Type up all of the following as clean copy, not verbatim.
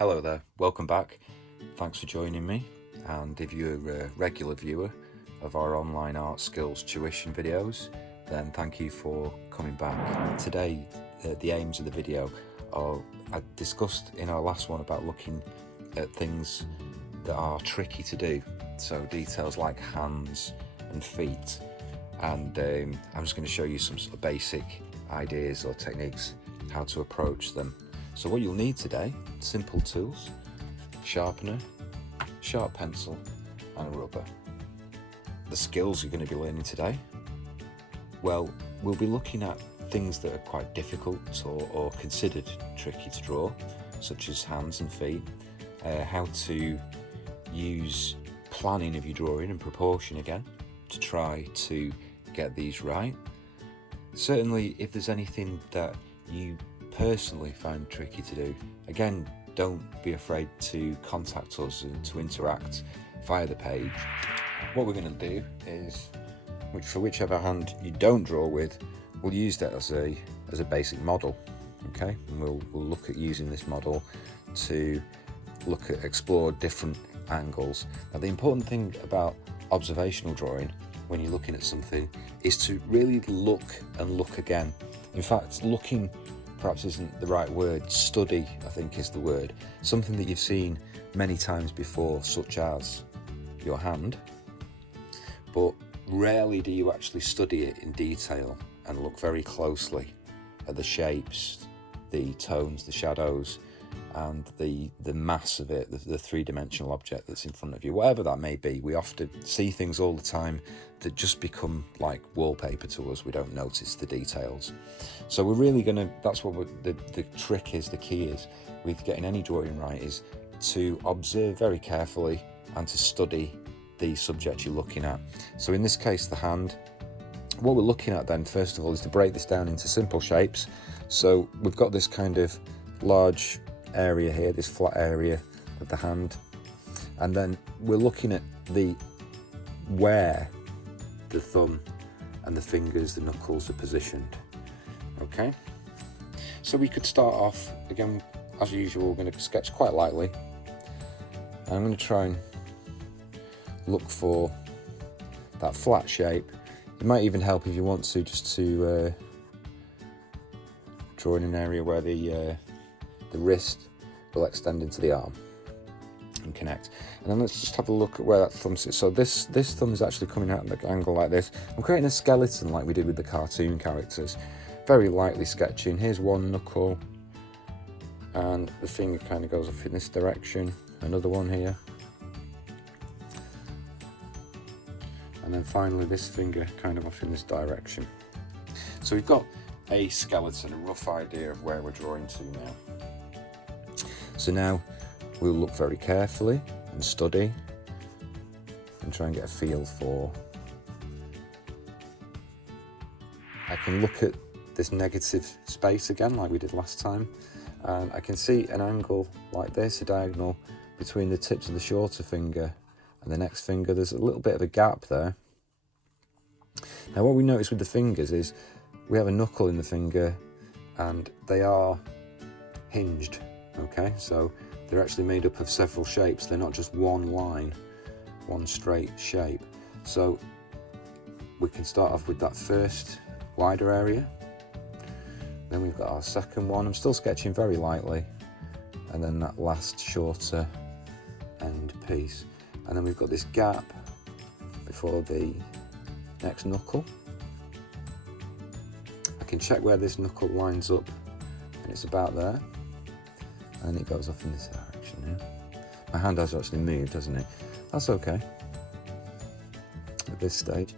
Hello there, welcome back. Thanks for joining me, and if you're a regular viewer of our online art skills tuition videos, then thank you for coming back. Today, the aims of the video are, I discussed in our last one about looking at things that are tricky to do, so details like hands and feet, and I'm just going to show you some sort of basic ideas or techniques how to approach them. So what you'll need today, simple tools, sharpener, sharp pencil and a rubber. The skills you're going to be learning today, well, we'll be looking at things that are quite difficult or considered tricky to draw, such as hands and feet, how to use planning of your drawing and proportion again to try to get these right. Certainly if there's anything that you personally find tricky to do, again, don't be afraid to contact us and to interact via the page. What we're going to do is, for whichever hand you don't draw with, we'll use that as a basic model, okay? And we'll look at using this model to explore different angles. Now, the important thing about observational drawing when you're looking at something is to really look and look again. In fact, looking perhaps isn't the right word, study I think is the word. Something that you've seen many times before, such as your hand, but rarely do you actually study it in detail and look very closely at the shapes, the tones, the shadows, and the mass of it, the three-dimensional object that's in front of you, whatever that may be. We often see things all the time that just become like wallpaper to us. We don't notice the details. So we're really that's what the trick is, the key is, with getting any drawing right, is to observe very carefully and to study the subject you're looking at. So in this case, the hand, what we're looking at then, first of all, is to break this down into simple shapes. So we've got this kind of large area here, this flat area of the hand, and then we're looking at where the thumb and the fingers, the knuckles, are positioned. Okay, so we could start off again as usual. We're going to sketch quite lightly, and I'm going to try and look for that flat shape. It might even help if you want to just to draw in an area where the wrist will extend into the arm and connect. And then let's just have a look at where that thumb sits. So this thumb is actually coming out at an angle like this. I'm creating a skeleton like we did with the cartoon characters. Very lightly sketching. Here's one knuckle, and the finger kind of goes off in this direction. Another one here. And then finally this finger kind of off in this direction. So we've got a skeleton, a rough idea of where we're drawing to now. So now we'll look very carefully and study and try and get a feel for. I can look at this negative space again like we did last time, and I can see an angle like this, a diagonal between the tips of the shorter finger and the next finger. There's a little bit of a gap there. Now what we notice with the fingers is we have a knuckle in the finger and they are hinged. Okay, so they're actually made up of several shapes. They're not just one line, one straight shape. So we can start off with that first wider area. Then we've got our second one. I'm still sketching very lightly. And then that last shorter end piece. And then we've got this gap before the next knuckle. I can check where this knuckle lines up, and it's about there. And it goes off in this direction now. My hand has actually moved, hasn't it? That's okay at this stage.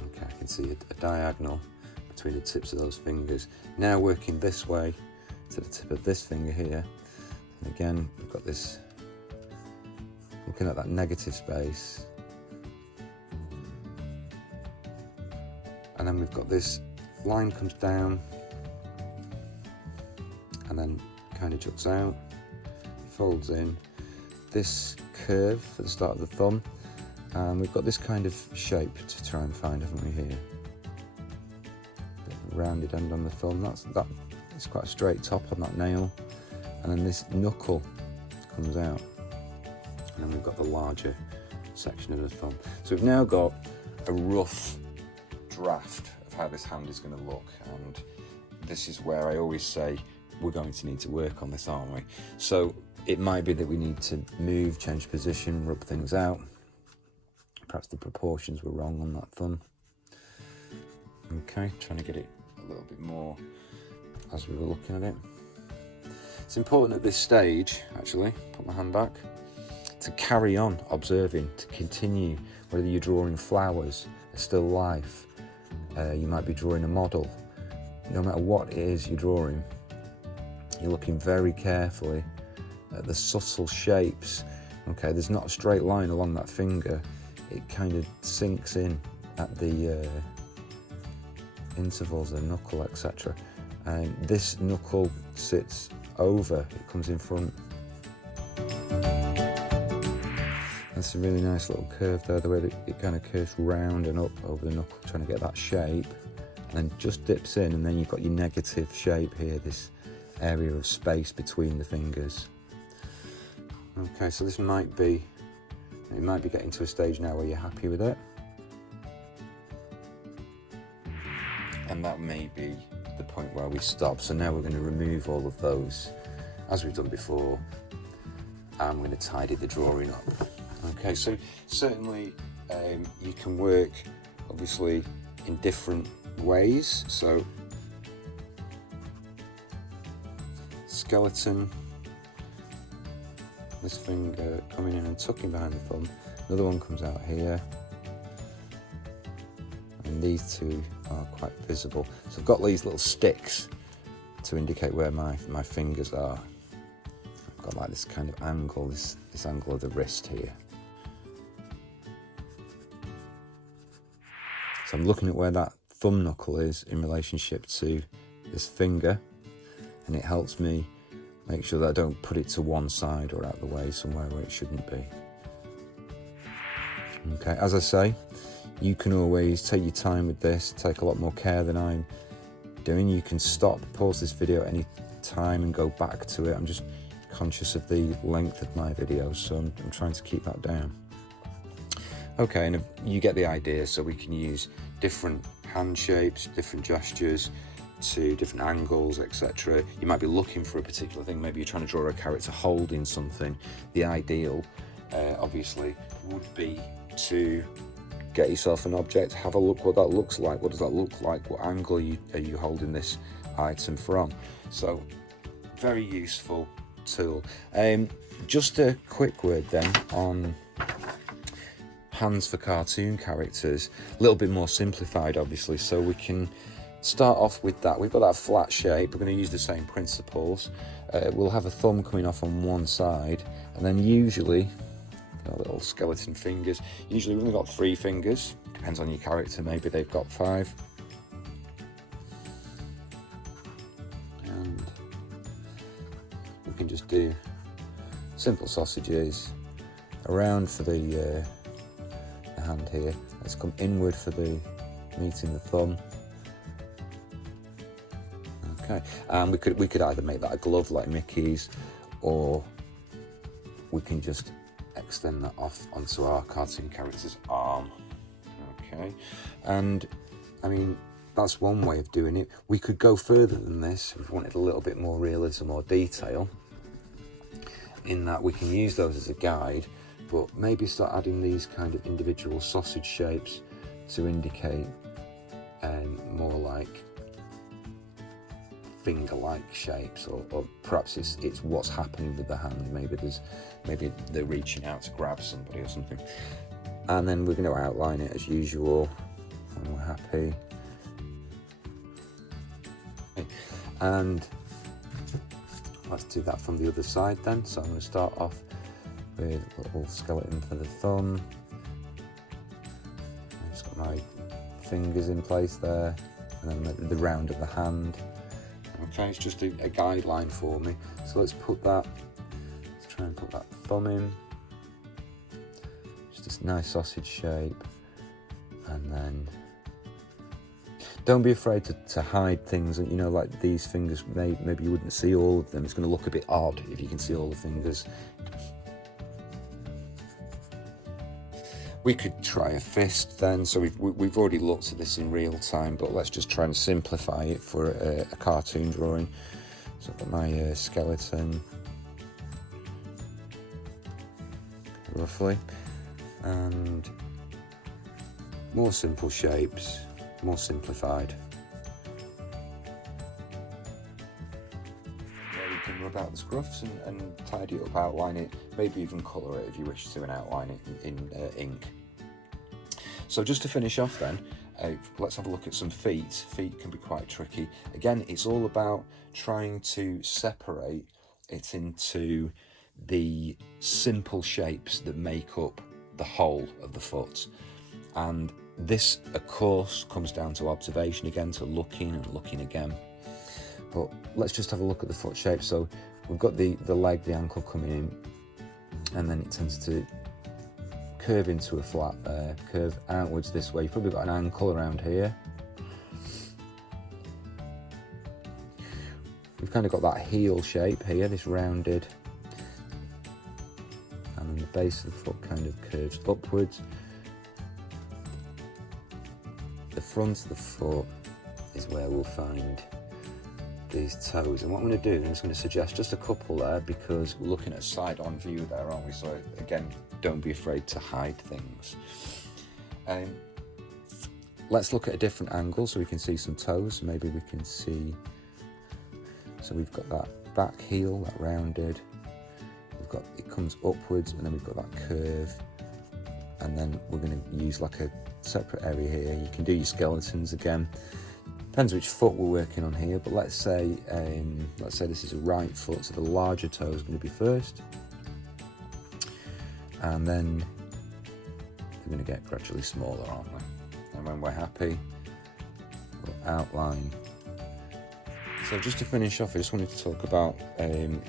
Okay, I can see a diagonal between the tips of those fingers. Now working this way to the tip of this finger here. And again, we've got this, looking at that negative space. And then we've got this line comes down and then kind of juts out, folds in, this curve for the start of the thumb, and we've got this kind of shape to try and find, haven't we, here? Bit of a rounded end on the thumb. That's It's quite a straight top on that nail, and then this knuckle comes out, and then we've got the larger section of the thumb. So we've now got a rough draft of how this hand is going to look, and this is where I always say we're going to need to work on this, aren't we? So it might be that we need to move, change position, rub things out. Perhaps the proportions were wrong on that thumb. Okay, trying to get it a little bit more as we were looking at it. It's important at this stage, actually, put my hand back, to carry on observing, to continue, whether you're drawing flowers, a still life, you might be drawing a model. No matter what it is you're drawing, you're looking very carefully at the subtle shapes. Okay, there's not a straight line along that finger. It kind of sinks in at the intervals, the knuckle, etc. And this knuckle sits over, it comes in front. That's a really nice little curve there, the way that it kind of curves round and up over the knuckle, trying to get that shape, and then just dips in, and then you've got your negative shape here, this area of space between the fingers. Okay, so this might be getting to a stage now where you're happy with it. And that may be the point where we stop. So now we're going to remove all of those, as we've done before, and we're going to tidy the drawing up. Okay, so certainly you can work, obviously, in different ways. So skeleton, this finger coming in and tucking behind the thumb, another one comes out here, and these two are quite visible. So I've got these little sticks to indicate where my fingers are. I've got like this kind of angle, this angle of the wrist here. So I'm looking at where that thumb knuckle is in relationship to this finger, and it helps me make sure that I don't put it to one side or out the way somewhere where it shouldn't be. Okay, as I say, you can always take your time with this, take a lot more care than I'm doing. You can stop, pause this video at any time and go back to it. I'm just conscious of the length of my videos, so I'm trying to keep that down. Okay, and you get the idea, so we can use different hand shapes, different gestures, to different angles, etc. You might be looking for a particular thing. Maybe you're trying to draw a character holding something. The ideal, obviously, would be to get yourself an object, have a look what that looks like. What does that look like? What angle are you holding this item from? So, very useful tool. Just a quick word then on hands for cartoon characters. A little bit more simplified, obviously, so we can start off with that. We've got that flat shape. We're going to use the same principles. We'll have a thumb coming off on one side, and then usually our little skeleton fingers. Usually we've only got 3 fingers. Depends on your character. Maybe they've got 5. And we can just do simple sausages around for the hand here. Let's come inward for the meeting the thumb. Okay, and we could either make that a glove like Mickey's, or we can just extend that off onto our cartoon character's arm. Okay, and I mean, that's one way of doing it. We could go further than this if we wanted a little bit more realism or detail, in that we can use those as a guide, but maybe start adding these kind of individual sausage shapes to indicate more like finger-like shapes, or perhaps it's what's happening with the hand. Maybe they're reaching out to grab somebody or something. And then we're going to outline it as usual, and we're happy. Okay. And let's do that from the other side then. So I'm going to start off with a little skeleton for the thumb. I've just got my fingers in place there, and then the round of the hand. Okay, it's just a guideline for me. So let's try and put that thumb in. Just this nice sausage shape. And then Don't be afraid to hide things, and you know, like these fingers, maybe you wouldn't see all of them. It's going to look a bit odd if you can see all the fingers. We could try a fist then, so we've already looked at this in real time, but let's just try and simplify it for a cartoon drawing. So I've got my skeleton, roughly, and more simple shapes, more simplified. Yeah, you can rub out the scruffs and tidy it up, outline it, maybe even colour it if you wish to, and outline it in ink. So just to finish off then, let's have a look at some feet. Feet can be quite tricky. Again, it's all about trying to separate it into the simple shapes that make up the whole of the foot. And this, of course, comes down to observation again, to looking and looking again. But let's just have a look at the foot shape. So we've got the leg, the ankle coming in, and then it tends to curve into a flat there, curve outwards this way. You've probably got an ankle around here. We've kind of got that heel shape here, this rounded, and then the base of the foot kind of curves upwards. The front of the foot is where we'll find these toes, and what I'm going to do is I'm going to suggest just a couple there, because we're looking at a side-on view there, aren't we? So again, don't be afraid to hide things. Let's look at a different angle so we can see some toes. Maybe we can see, so we've got that back heel, that rounded, we've got, it comes upwards, and then we've got that curve, and then we're going to use like a separate area here. You can do your skeletons again. Depends which foot we're working on here, but let's say this is a right foot, so the larger toe is going to be first, and then they're going to get gradually smaller, aren't they? And when we're happy, we'll outline. So just to finish off, I just wanted to talk about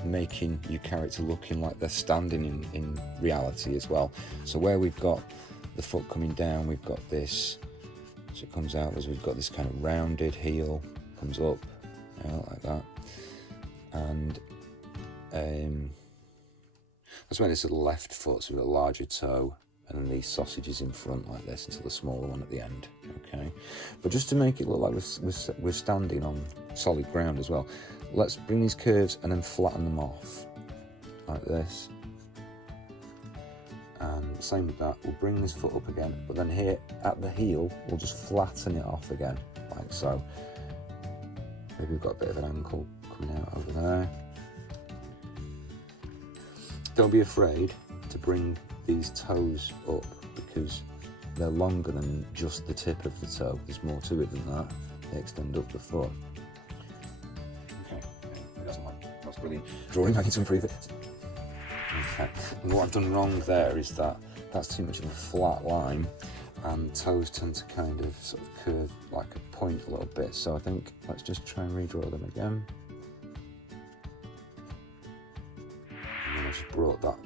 making your character looking like they're standing in reality as well. So where we've got the foot coming down, we've got this, so it comes out as we've got this kind of rounded heel, comes up, out like that, and that's where this is the left foot, so we've got a larger toe, and then these sausages in front like this until the smaller one at the end. Okay, but just to make it look like we're standing on solid ground as well, let's bring these curves and then flatten them off like this. And same with that, we'll bring this foot up again, but then here at the heel, we'll just flatten it off again, like so. Maybe we've got a bit of an ankle coming out over there. Don't be afraid to bring these toes up, because they're longer than just the tip of the toe. There's more to it than that. They extend up the foot. Okay, that's brilliant. Drawing, I need to improve it. Okay. And what I've done wrong there is that that's too much of a flat line, and toes tend to kind of sort of curve like a point a little bit. So I think let's just try and redraw them again. And then I just brought that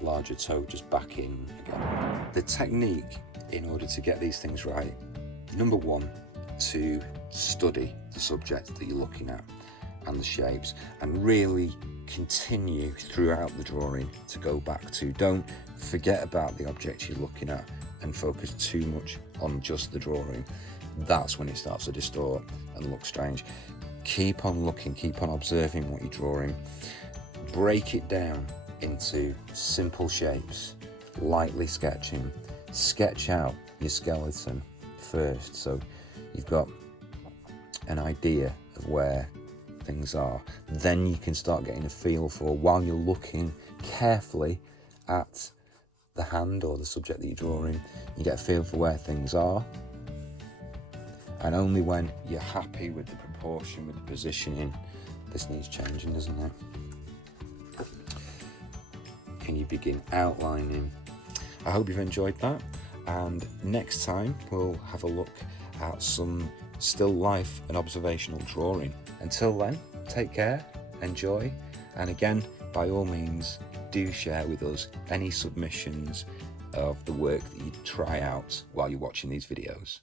larger toe just back in again. The technique in order to get these things right, number one, to study the subject that you're looking at and the shapes, and really continue throughout the drawing to go back to. Don't forget about the object you're looking at and focus too much on just the drawing. That's when it starts to distort and look strange. Keep on looking, keep on observing what you're drawing. Break it down into simple shapes, lightly sketching. Sketch out your skeleton first, so you've got an idea of where things are. Then you can start getting a feel for, while you're looking carefully at the hand or the subject that you're drawing, you get a feel for where things are. And only when you're happy with the proportion, with the positioning, this needs changing, doesn't it? Can you begin outlining? I hope you've enjoyed that, and next time we'll have a look at some still life and observational drawing. Until then, take care, enjoy, and again, by all means, do share with us any submissions of the work that you try out while you're watching these videos.